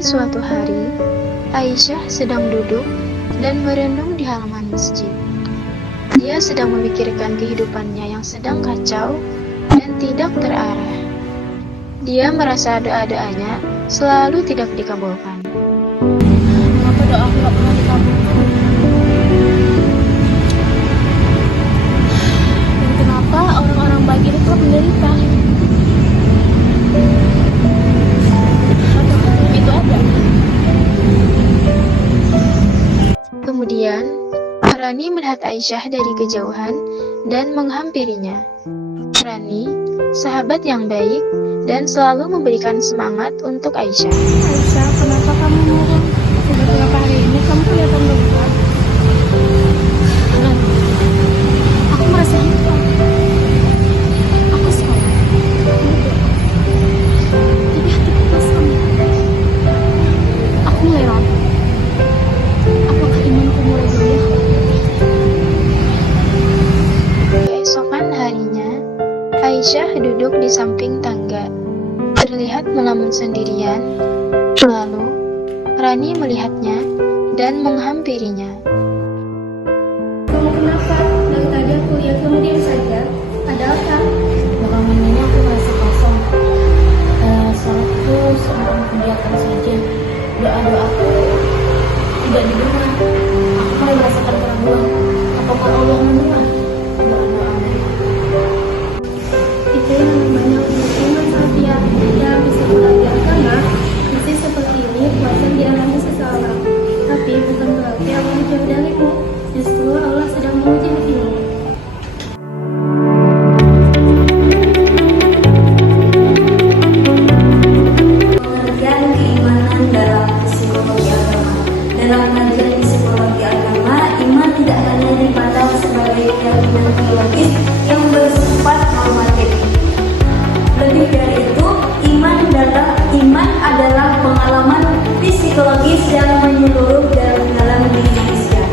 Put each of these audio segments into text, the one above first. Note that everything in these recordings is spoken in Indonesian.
Pada suatu hari, Aisyah sedang duduk dan merenung di halaman masjid. Dia sedang memikirkan kehidupannya yang sedang kacau dan tidak terarah. Dia merasa doa-doanya selalu tidak dikabulkan. Kenapa doa aku gak pernah dikabulkan? Dan kenapa orang-orang baik itu telah menderita? Apa hukum itu ada? Kemudian, Rani melihat Aisyah dari kejauhan dan menghampirinya. Rani, sahabat yang baik dan selalu memberikan semangat untuk Aisyah. Aisyah, kenapa kamu murung? Beberapa hari ini kamu kelihatan berubah. Aku merasa lupa. Aku sekarang berdoa. Tapi hatiku kosong. Aku mulai ragu. Apakah imanku mulai goyah? Keesokan harinya, Aisyah duduk di samping tangga, terlihat melamun sendirian. Lalu, Rani melihatnya dan menghampirinya. Kamu kenapa? Dari tadi aku lihat kamu diam saja. Ada apa? Belakangan ini aku merasa kosong. Salatku seorang membiarkan saja. Doa-doaku tidak didengar. Aku mulai merasakan keraguan. Apakah Allah mendengar doa-doaku? Itu yang namanya hubungan Safia. Ya, meskipun di agama masih seperti ini, wajar dialami seseorang. Tapi bukan berarti Allah jauh darimu. Justru Allah sedang menguji hatimu. Pengertian keimanan dalam psikologi agama. Dalam kajian psikologi agama, iman tidak hanya dipandang sebagai keyakinan teologis yang bersifat normatif. Lebih dari itu, iman adalah pengalaman psikologis yang menyeluruh dalam diri manusia.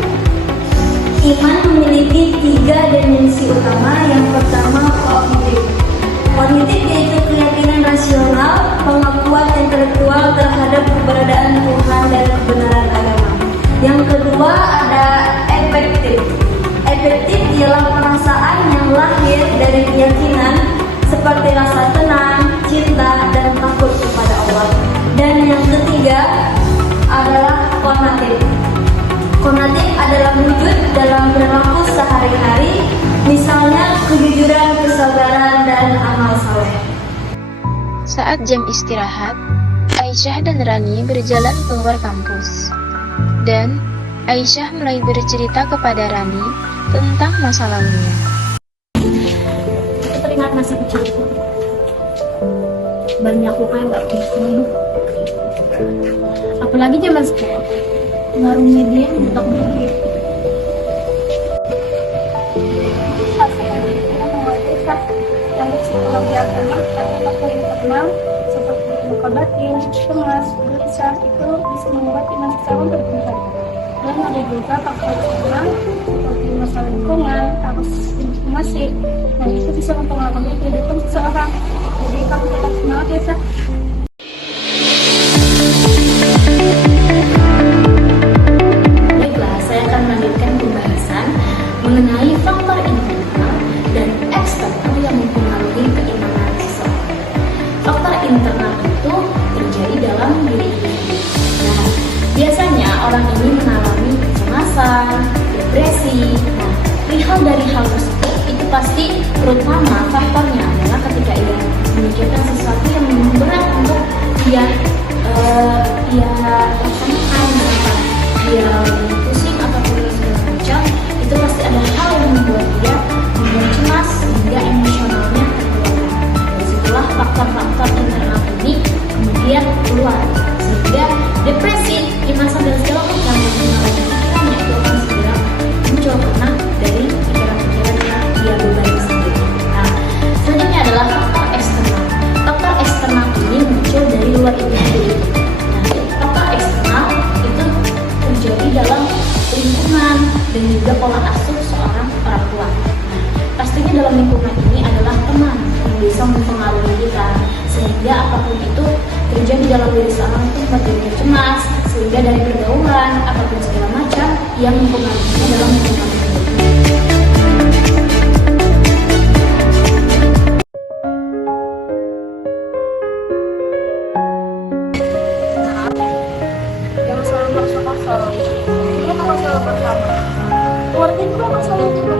Iman memiliki 3 dimensi utama. Yang pertama, kognitif. Kognitif yaitu keyakinan rasional, pengakuan intelektual terhadap keberadaan Tuhan dan kebenaran agama. Yang kedua ada efektif. Efektif ialah perasaan yang lahir dari keyakinan seperti rasa tenang, cinta, dan takut kepada Allah. Dan yang ketiga adalah konatif. Konatif adalah wujud dalam perilaku sehari-hari, misalnya kejujuran, kesabaran, dan amal saleh. Saat jam istirahat, Aisyah dan Rani berjalan keluar kampus. Dan Aisyah mulai bercerita kepada Rani tentang masa lalunya. Aku teringat masa kecilku. Banyak luka yang gak bisa sembuh. Apalagi zaman sekolah. Pengaruhnya dia menyetok diri. Yang psikologi agama atau yang terkenal seperti luka batin, cemas, gelisah itu bisa membuat iman seseorang bertumbuh. Dan ada juga faktor eksternal seperti masalah lingkungan, arus informasi, dan itu bisa mempengaruhi kehidupan seseorang. Jadi kamu tetap semangat ya, Sah. Baiklah, saya akan melanjutkan pembahasan mengenai faktor internal dan eksternal yang mempengaruhi keimanan seseorang. Faktor internal itu terjadi dalam diri ini. Nah, biasanya orang ini mengalami kecemasan, depresi. Nah, perihal dari hal tersebut itu pasti terutama faktornya adalah ketika ia memikirkan sesuatu yang memang berat untuk dia laksanakan, dia pusing ataupun segala macam, itu pasti ada hal yang membuat dia cemas hingga emosionalnya terkeluar. Dari situlah faktor-faktor internal ini kemudian keluar, sehingga depresi, kecemasan dan segala macam yang mengalami pikirannya itu akan segera muncul karena dari pikiran-pikiran yang dia beban sendiri. Nah, selanjutnya adalah faktor eksternal. Faktor eksternal ini muncul dari luar individu. Nah, faktor eksternal itu terjadi dalam lingkungan dan juga pola asuh seorang orang tua. Nah, pastinya dalam lingkungan ini adalah teman yang bisa mempengaruhi kita, sehingga apapun itu Tujuan di dalam diri seorang itu membuat dirinya cemas, sehingga dari pergaulan ataupun segala macam yang mempengaruhinya dalam hubungan hidup. Yang selalu masuk akal. Ini masalah bersama. Keluarga juga masalah juga.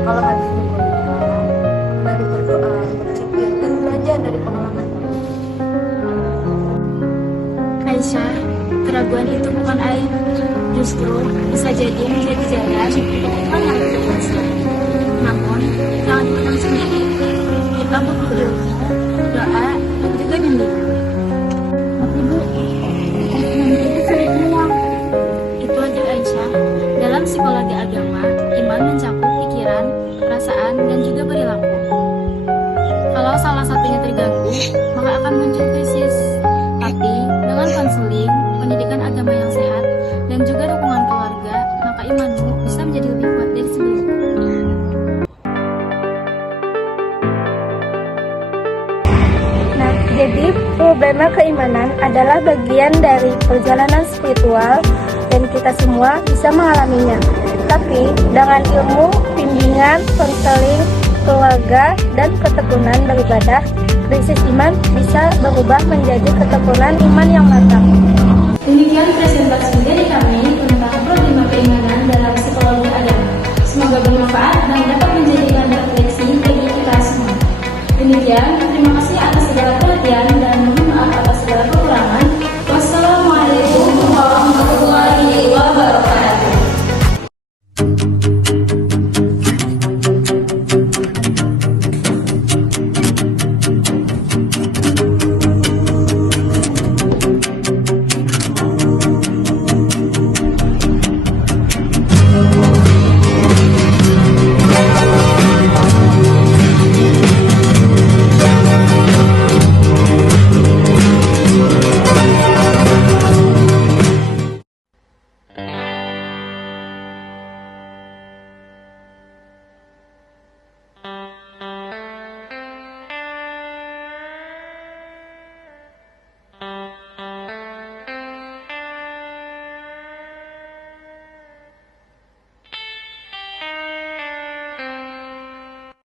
Kalau hati itu dari berdoa, berzikir, dan belajar dari pengalaman. Aisyah, keraguan itu bukan aib. Justru bisa jadi menjadi jalan untuk Tuhan yang berkuasa. Namun, jangan menang sendiri. Kita butuh ilmu, doa, dan juga bimbingan. Tapi Bu, itu sulit bilang. Itu aja Aisyah. Dalam psikologi agama, iman mencakup pikiran, perasaan, dan juga perilaku. Kalau salah satunya terganggu, maka akan muncul krisis. Tapi, dengan konseling, pendidikan agama yang sehat, dan juga dukungan keluarga, maka imanmu bisa menjadi lebih kuat dari sebelumnya. Nah, jadi problema keimanan adalah bagian dari perjalanan spiritual dan kita semua bisa mengalaminya. Tapi dengan ilmu, bimbingan, konseling, keluarga, dan ketekunan beribadah, krisis iman bisa berubah menjadi ketekunan iman yang matang. Demikian presentasi dari kami tentang problema keimanan dalam psikologi agama. Semoga bermanfaat dan dapat menjadikan refleksi bagi kita semua. Demikian, terima kasih atas segala perhatian dan mohon maaf atas segala kekurangan. Wassalamualaikum warahmatullahi wabarakatuh.